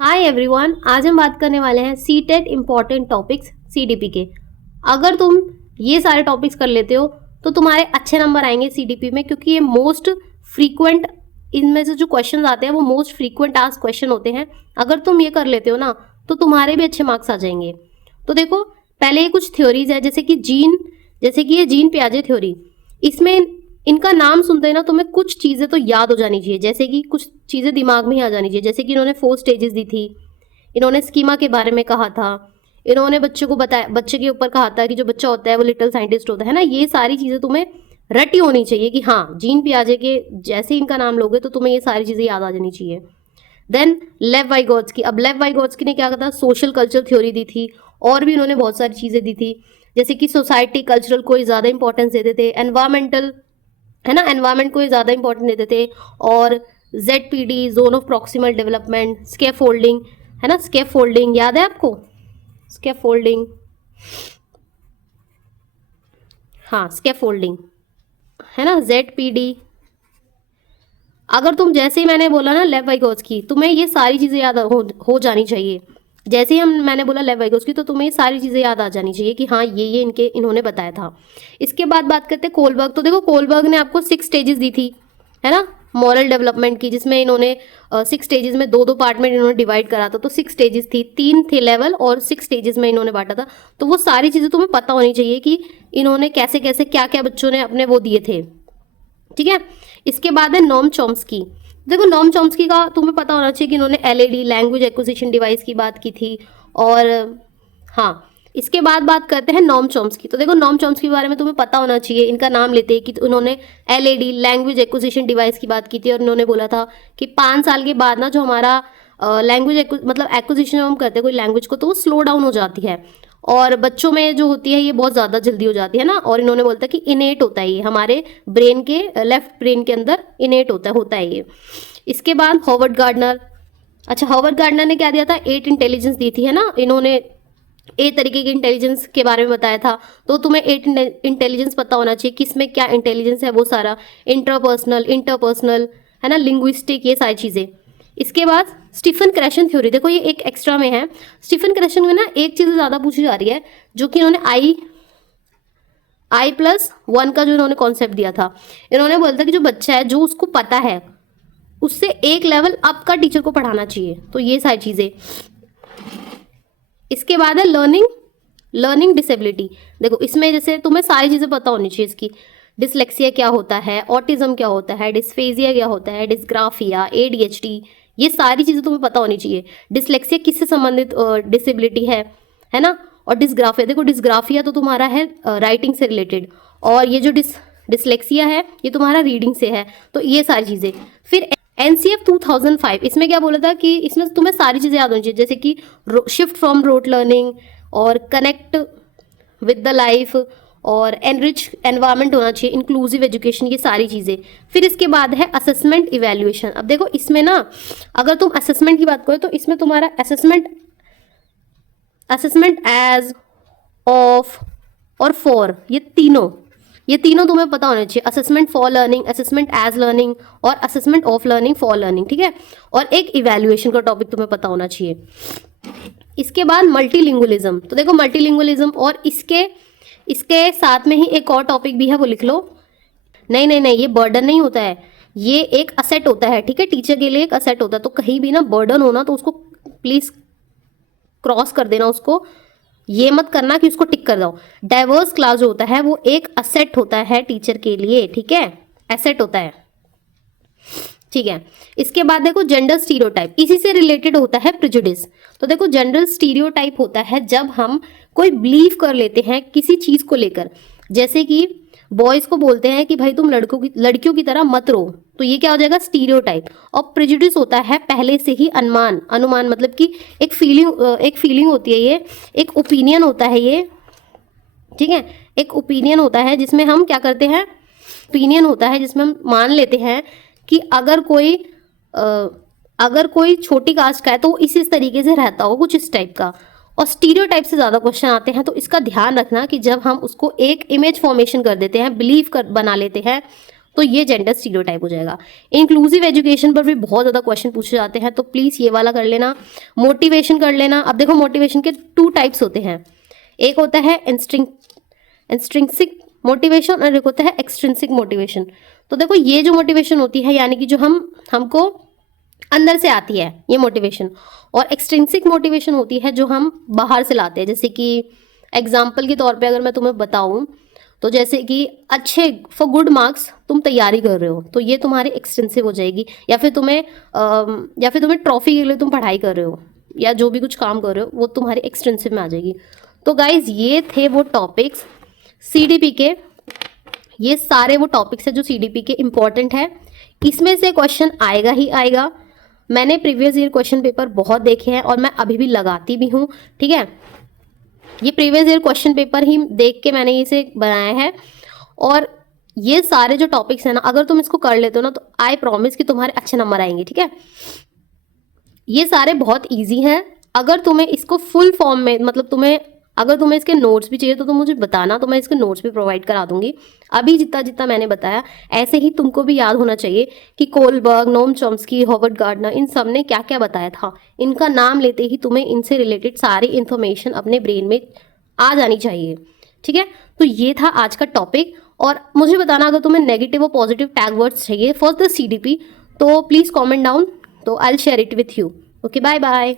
Hi everyone, आज हम बात करने वाले हैं सीटेट इम्पॉर्टेंट टॉपिक्स सीडीपी के। अगर तुम ये सारे टॉपिक्स कर लेते हो तो तुम्हारे अच्छे नंबर आएंगे सीडीपी में, क्योंकि ये मोस्ट फ्रीक्वेंट, इनमें से जो क्वेश्चन आते हैं वो मोस्ट फ्रीक्वेंट आस्क क्वेश्चन होते हैं। अगर तुम ये कर लेते हो ना तो तुम्हारे भी अच्छे मार्क्स आ जाएंगे। तो देखो, पहले ये कुछ थ्योरीज है, जैसे कि ये जीन पियाजे थ्योरी। इसमें इनका नाम सुनते ही ना तुम्हें कुछ चीज़ें तो याद हो जानी चाहिए, जैसे कि कुछ चीज़ें दिमाग में ही आ जानी चाहिए। जैसे कि इन्होंने 4 स्टेजेस दी थी, इन्होंने स्कीमा के बारे में कहा था, इन्होंने बच्चे को बताया, बच्चे के ऊपर कहा था कि जो बच्चा होता है वो लिटिल साइंटिस्ट होता है ना। ये सारी चीज़ें तुम्हें रटी होनी चाहिए कि हाँ, जीन पियाजे के जैसे इनका नाम लोगे तो तुम्हें ये सारी चीज़ें याद आ जानी चाहिए। देन लेव वाइगोत्स्की। अब लेव वाइगोत्स्की ने क्या कहा था, सोशल कल्चर थ्योरी दी थी, और भी इन्होंने बहुत सारी चीज़ें दी थी, जैसे कि सोसाइटी कल्चरल को ज़्यादा इंपॉर्टेंस देते थे, एनवायरमेंटल है ना, एनवायरमेंट को ज़्यादा इंपॉर्टेंस देते थे, और ZPD zone of proximal development, scaffolding है ना, स्कैफोल्डिंग याद है आपको, स्कैफोल्डिंग, हाँ स्कैफोल्डिंग है ना, ZPD। अगर तुम जैसे ही मैंने बोला ना लेव वाइगोत्स्की, तुम्हें ये सारी चीज़ें याद हो जानी चाहिए। जैसे ही मैंने बोला लेव वाइगोत्स्की तो तुम्हें ये सारी चीज़ें याद आ जानी चाहिए कि हाँ ये इन्होंने बताया था। इसके बाद बात करते हैं कोलबर्ग। तो देखो, कोलबर्ग ने आपको 6 स्टेजेस दी थी, है ना, मॉरल डेवलपमेंट की, जिसमें इन्होंने 6 स्टेजेस में दो पार्ट में इन्होंने डिवाइड करा था। तो 6 स्टेजेस थी, 3 थे लेवल, और 6 स्टेजेस में इन्होंने बांटा था। तो वो सारी चीज़ें तुम्हें पता होनी चाहिए कि इन्होंने कैसे कैसे क्या क्या बच्चों ने अपने वो दिए थे, ठीक है। इसके बाद है नॉम चॉम्स्की। देखो, नॉम चॉम्स्की का तुम्हें पता होना चाहिए कि इन्होंने LAD लैंग्वेज एक्विजिशन डिवाइस की बात की थी। और हाँ, इसके बाद बात करते हैं नॉम चॉम्स्की। तो देखो, नॉम चॉम्स्की के बारे में तुम्हें पता होना चाहिए, इनका नाम लेते हैं कि उन्होंने LAD लैंग्वेज एक्विजिशन डिवाइस की बात की थी, और इन्होंने बोला था कि 5 साल के बाद ना जो हमारा लैंग्वेज मतलब एक्विजिशन हम करते हैं कोई लैंग्वेज को, तो वो स्लो डाउन हो जाती है, और बच्चों में जो होती है ये बहुत ज़्यादा जल्दी हो जाती है ना। और इन्होंने बोलता है कि इनेट होता है, ये हमारे ब्रेन के लेफ्ट ब्रेन के अंदर इनेट होता है ये। इसके बाद हॉवर्ड गार्डनर। अच्छा, हॉवर्ड गार्डनर ने क्या दिया था, 8 इंटेलिजेंस दी थी, है ना। इन्होंने 8 तरीके के इंटेलिजेंस के बारे में बताया था। तो तुम्हें 8 इंटेलिजेंस पता होना चाहिए, किसमें क्या इंटेलिजेंस है वो सारा, इंटरपर्सनल है ना, लिंग्विस्टिक, ये सारी चीज़ें। इसके बाद स्टीफन क्रैशन थ्योरी। देखो, ये एक एक्स्ट्रा में है। स्टीफन क्रैशन में ना एक चीज़ ज़्यादा पूछी जा रही है, जो कि इन्होंने I+1 का जो इन्होंने कॉन्सेप्ट दिया था। इन्होंने बोला था कि जो बच्चा है, जो उसको पता है, उससे एक लेवल अप का टीचर को पढ़ाना चाहिए। तो ये सारी चीज़ें। इसके बाद है लर्निंग डिसेबिलिटी। देखो, इसमें जैसे तुम्हें सारी चीज़ें पता होनी चाहिए इसकी, डिसलेक्सिया क्या होता है, ऑटिज्म क्या होता है, डिस्फेजिया क्या होता है, डिस्ग्राफिया, ADHD, ये सारी चीज़ें तुम्हें पता होनी चाहिए। डिसलेक्सिया किससे संबंधित डिसेबिलिटी है ना। और डिस्ग्राफिया, देखो डिस्ग्राफिया तो तुम्हारा है राइटिंग से रिलेटेड, और ये जो डिसलेक्सिया है ये तुम्हारा रीडिंग से है। तो ये सारी चीज़ें। फिर NCF 2005, इसमें क्या बोला था कि इसमें तुम्हें सारी चीज़ें याद होनी चाहिए, जैसे कि शिफ्ट फ्रॉम रोट लर्निंग, और कनेक्ट विद द लाइफ, और एनरिच एनवायरनमेंट होना चाहिए, इंक्लूसिव एजुकेशन, ये सारी चीज़ें। फिर इसके बाद है असेसमेंट इवैल्यूएशन। अब देखो, इसमें ना अगर तुम असेसमेंट की बात करो तो इसमें तुम्हारा असेसमेंट एज, ऑफ और फॉर, ये तीनों तुम्हें पता होने चाहिए। Assessment for learning, assessment as learning, और assessment of learning for learning, ठीक है। और एक इवैल्यूएशन का टॉपिक तुम्हें पता होना चाहिए। इसके बाद मल्टीलिंगुअलिज्म। तो देखो, मल्टीलिंगुअलिज्म, और इसके साथ में ही एक और टॉपिक भी है, वो लिख लो। नहीं, ये बर्डन नहीं होता है, ये एक असेट होता है, ठीक है। टीचर के लिए एक असेट होता है, तो कहीं भी ना बर्डन होना तो उसको प्लीज क्रॉस कर देना, उसको ये मत करना कि उसको टिक कर दो। डाइवर्स क्लास जो होता है वो एक असेट होता है टीचर के लिए, ठीक है, एसेट होता है, ठीक है। इसके बाद देखो, जेंडर स्टीरियोटाइप, इसी से रिलेटेड होता है प्रेजुडिस। तो देखो, जेंडर स्टीरियोटाइप होता है जब हम कोई बिलीव कर लेते हैं किसी चीज को लेकर, जैसे कि बॉयज को बोलते हैं कि भाई तुम लड़कियों की तरह मत रहो, तो ये क्या हो जाएगा, स्टीरियोटाइप। और प्रेजुडिस होता है पहले से ही अनुमान मतलब कि एक फीलिंग होती है, ये एक ओपिनियन होता है ये, ठीक है। एक ओपिनियन होता है जिसमें हम क्या करते हैं, ओपिनियन होता है जिसमें हम मान लेते हैं कि अगर कोई छोटी कास्ट का है तो वो इस तरीके से रहता हो, कुछ इस टाइप का। और स्टीरियोटाइप से ज़्यादा क्वेश्चन आते हैं, तो इसका ध्यान रखना कि जब हम उसको एक इमेज फॉर्मेशन कर देते हैं, बना लेते हैं, तो ये जेंडर स्टीरियोटाइप हो जाएगा। इंक्लूसिव एजुकेशन पर भी बहुत ज़्यादा क्वेश्चन पूछे जाते हैं, तो प्लीज़ ये वाला कर लेना। मोटिवेशन कर लेना। अब देखो मोटिवेशन के 2 टाइप्स होते हैं, एक होता है इंस्ट्रिंसिक मोटिवेशन और एक होता है एक्सट्रिंसिक मोटिवेशन। तो देखो ये जो मोटिवेशन होती है यानी कि जो हमको अंदर से आती है ये मोटिवेशन, और एक्सट्रिंसिक मोटिवेशन होती है जो हम बाहर से लाते हैं। जैसे कि एग्जाम्पल के तौर पे अगर मैं तुम्हें बताऊं तो जैसे कि अच्छे फॉर गुड मार्क्स तुम तैयारी कर रहे हो तो ये तुम्हारी एक्सटेंसिव हो जाएगी, या फिर तुम्हें ट्रॉफी के लिए तुम पढ़ाई कर रहे हो या जो भी कुछ काम कर रहे हो वो तुम्हारी एक्सटेंसिव में आ जाएगी। तो गाइज ये थे वो टॉपिक्स सीडीपी के, ये सारे वो टॉपिक्स है जो सीडीपी के इम्पॉर्टेंट है। इसमें से क्वेश्चन आएगा ही आएगा। मैंने प्रीवियस ईयर क्वेश्चन पेपर बहुत देखे हैं और मैं अभी भी लगाती भी हूँ, ठीक है। ये प्रीवियस ईयर क्वेश्चन पेपर ही देख के मैंने इसे बनाया है, और ये सारे जो टॉपिक्स हैं ना अगर तुम इसको कर लेते हो ना तो आई प्रॉमिस कि तुम्हारे अच्छे नंबर आएंगे, ठीक है। ये सारे बहुत ईजी हैं। अगर तुम्हें इसको फुल फॉर्म में मतलब अगर तुम्हें इसके नोट्स भी चाहिए तो तुम मुझे बताना, तो मैं इसके नोट्स भी प्रोवाइड करा दूंगी। अभी जितना जितना मैंने बताया ऐसे ही तुमको भी याद होना चाहिए कि Kohlberg, Noam Chomsky, Howard gardener, इन सब ने क्या क्या बताया था। इनका नाम लेते ही तुम्हें इनसे रिलेटेड सारी इन्फॉर्मेशन अपने ब्रेन में आ जानी चाहिए, ठीक है। तो ये था आज का टॉपिक, और मुझे बताना अगर तुम्हें नेगेटिव और पॉजिटिव टैग वर्ड्स चाहिए फॉर द सीडीपी तो प्लीज़ कॉमेंट डाउन, तो I will share it with you. Okay, bye bye.